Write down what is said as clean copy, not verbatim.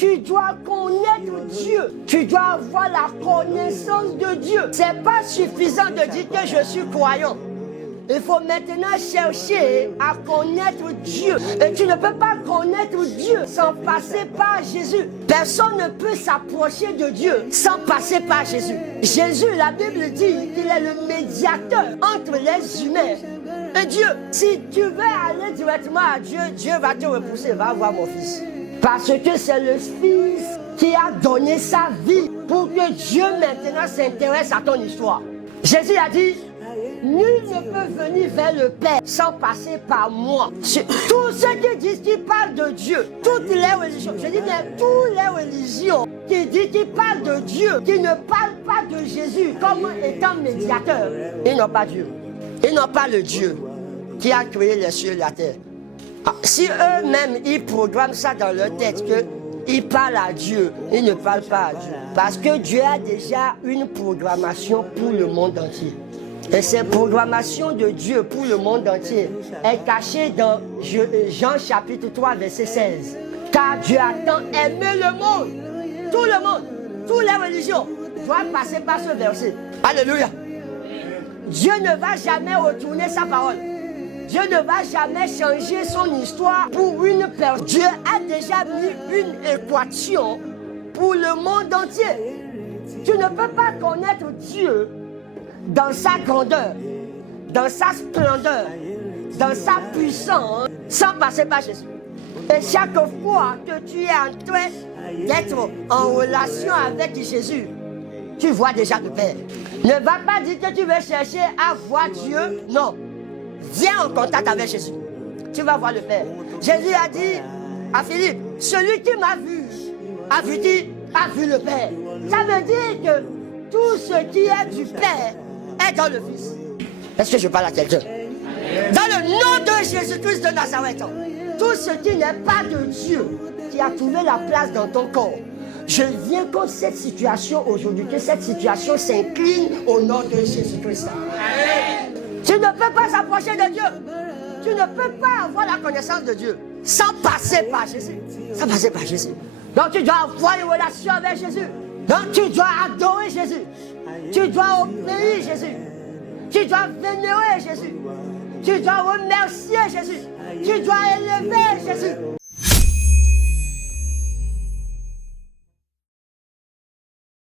Tu dois connaître Dieu. Tu dois avoir la connaissance de Dieu. C'est pas suffisant de dire que je suis croyant. Il faut maintenant chercher à connaître Dieu. Et tu ne peux pas connaître Dieu sans passer par Jésus. Personne ne peut s'approcher de Dieu sans passer par Jésus. Jésus, la Bible dit qu'il est le médiateur entre les humains et Dieu. Si tu veux aller directement à Dieu, Dieu va te repousser. Va voir mon fils. Parce que c'est le Fils qui a donné sa vie pour que Dieu maintenant s'intéresse à ton histoire. Jésus a dit, nul ne peut venir vers le Père sans passer par moi. Tous ceux qui disent qu'ils parlent de Dieu, toutes les religions, je dis bien toutes les religions qui disent qu'ils parlent de Dieu, qui ne parlent pas de Jésus comme étant médiateur, ils n'ont pas Dieu. Ils n'ont pas le Dieu qui a créé les cieux et la terre. Si eux-mêmes, ils programment ça dans leur tête, qu'ils parlent à Dieu, ils ne parlent pas à Dieu. Parce que Dieu a déjà une programmation pour le monde entier. Et cette programmation de Dieu pour le monde entier est cachée dans Jean chapitre 3, verset 16. Car Dieu a tant aimé le monde, tout le monde, toutes les religions doivent passer par ce verset. Alléluia. Dieu ne va jamais retourner sa parole. Dieu ne va jamais changer son histoire pour une personne. Dieu a déjà mis une équation pour le monde entier. Tu ne peux pas connaître Dieu dans sa grandeur, dans sa splendeur, dans sa puissance, sans passer par Jésus. Et chaque fois que tu es en train d'être en relation avec Jésus, tu vois déjà le Père. Ne va pas dire que tu veux chercher à voir Dieu, non. Viens en contact avec Jésus. Tu vas voir le Père. Jésus a dit à Philippe, celui qui m'a vu, a vu qui? A vu le Père. Ça veut dire que tout ce qui est du Père est dans le Fils. Est-ce que je parle à quelqu'un? Dans le nom de Jésus-Christ de Nazareth, tout ce qui n'est pas de Dieu, qui a trouvé la place dans ton corps, je viens contre cette situation aujourd'hui, que cette situation s'incline au nom de Jésus-Christ. Tu ne peux pas s'approcher de Dieu. Tu ne peux pas avoir la connaissance de Dieu sans passer par Jésus. Sans passer par Jésus. Donc tu dois avoir une relation avec Jésus. Donc tu dois adorer Jésus. Tu dois obéir Jésus. Tu dois vénérer Jésus. Tu dois remercier Jésus. Tu dois élever Jésus.